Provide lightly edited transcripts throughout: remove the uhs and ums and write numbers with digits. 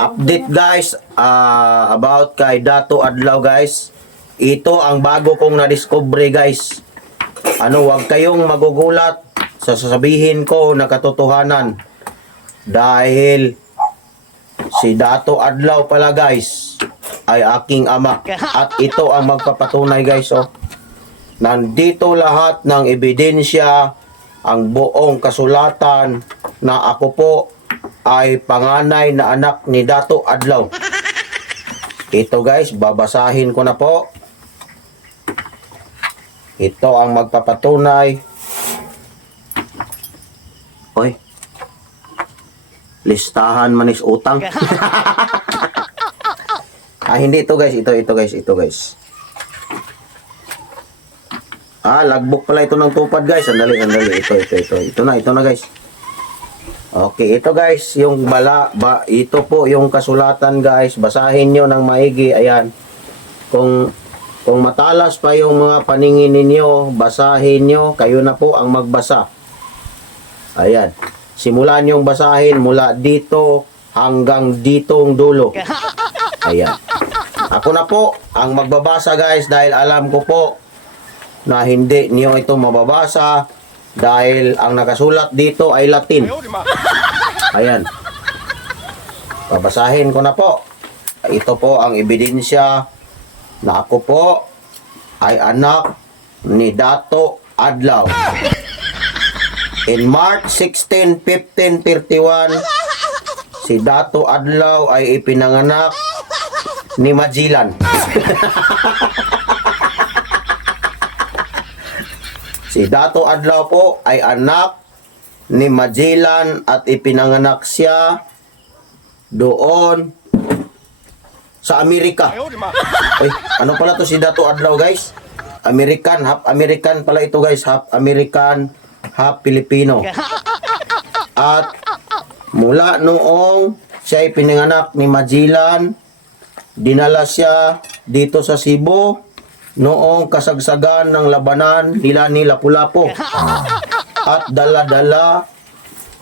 Update guys about kay Dato Adlaw guys. Ito ang bago kong na-discover guys. Huwag kayong magugulat sa sasabihin ko na katotohanan. Dahil si Dato Adlaw pala guys ay aking ama. At ito ang magpapatunay guys. Nandito lahat ng ebidensya, ang buong kasulatan na ako po ay panganay na anak ni Dato Adlaw. Ito guys, babasahin ko na po. Ito ang magpapatunay. Oy, listahan manis utang. Hindi ito guys, ito guys. Logbook pala ito ng tupad guys. Sandali. Ito na guys. Okay, ito guys, yung ito po yung kasulatan guys. Basahin nyo ng maigi. Ayan. Kung matalas pa yung mga paningin ninyo, basahin nyo. Kayo na po ang magbasa. Ayan. Simulan yung basahin mula dito hanggang ditong dulo. Ayan. Ako na po ang magbabasa guys dahil alam ko po na hindi niyo ito mababasa dahil ang nakasulat dito ay Latin. Ayan. Babasahin ko na po. Ito po ang ebidensya na ako po ay anak ni Dato Adlaw. In March 16, 1531, si Dato Adlaw ay ipinanganak ni Magellan. Si Dato Adlaw po ay anak ni Magellan at ipinanganak siya doon sa Amerika. Ano pala to si Dato Adlaw guys? American, half American pala ito guys. Half American, half Filipino. At mula noong siya ay pinanganak ni Magellan, dinala siya dito sa Cebu noong kasagsagan ng labanan nila ni Lapu-Lapu. At dala-dala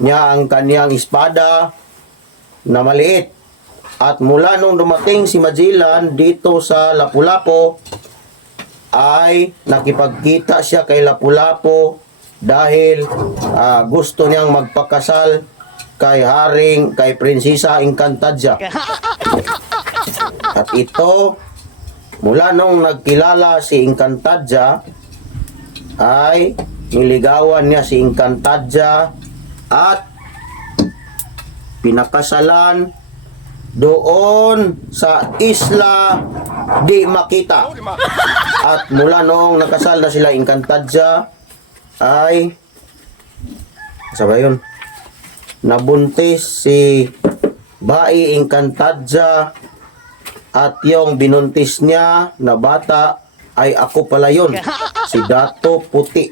niya ang kaniyang espada na maliit. At mula nung dumating si Magellan dito sa Lapu-Lapu, ay nakipagkita siya kay Lapu-Lapu dahil gusto niyang magpakasal kay Prinsesa Encantadia. At ito, mula nung nagkilala si Encantadia, ay niligawan niya si Encantadia at pinakasalan doon sa Isla Di Makita. At mula nung nakasal na sila Encantadia, ay sabay yun, nabuntis si Bai Encantadia. At yung binuntis niya na bata ay ako pala yun. Si Dato Puti.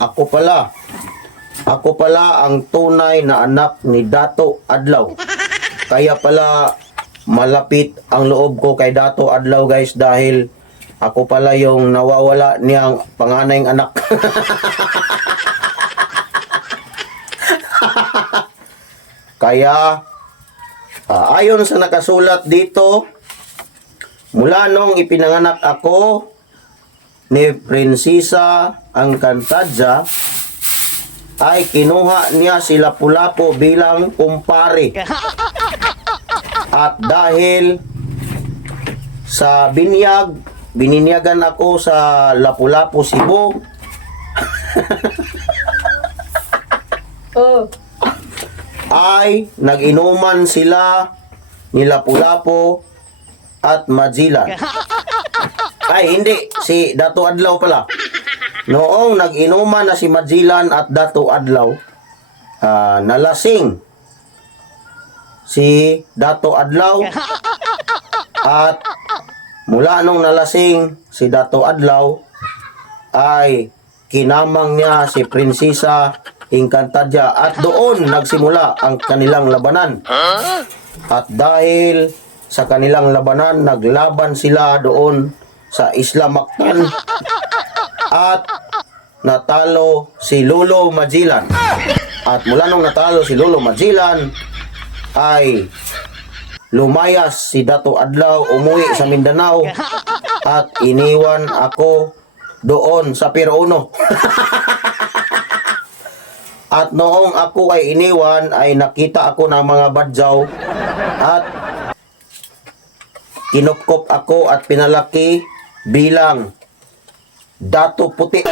Ako pala. Ako pala ang tunay na anak ni Dato Adlaw. Kaya pala malapit ang loob ko kay Dato Adlaw guys dahil ako pala yung nawawala niyang panganayng anak. Kaya ayon sa nakasulat dito, mula nung ipinanganak ako ni Prinsesa Encantadia, ay kinuha niya si Lapu-Lapu bilang kumpare. At dahil sa bininyagan ako sa Lapu-Lapu, Cebu, ay nag-inuman sila ni Lapu-Lapu at Magellan. Ay hindi, si Dato Adlaw pala. Noong nag-inuman na si Magellan at Dato Adlaw, nalasing si Dato Adlaw. At mula nung nalasing si Dato Adlaw, ay kinamang niya si Prinsesa Encantadia at doon nagsimula ang kanilang labanan. At dahil sa kanilang labanan, naglaban sila doon sa Isla Mactan at natalo si Lolo Magellan. At mula nung natalo si Lolo Magellan, ay lumayas si Dato Adlaw, umuwi sa Mindanao at iniwan ako doon sa Pier 1. At noong ako ay iniwan ay nakita ako ng mga badyaw at kinupkop ako at pinalaki bilang Dato Puti.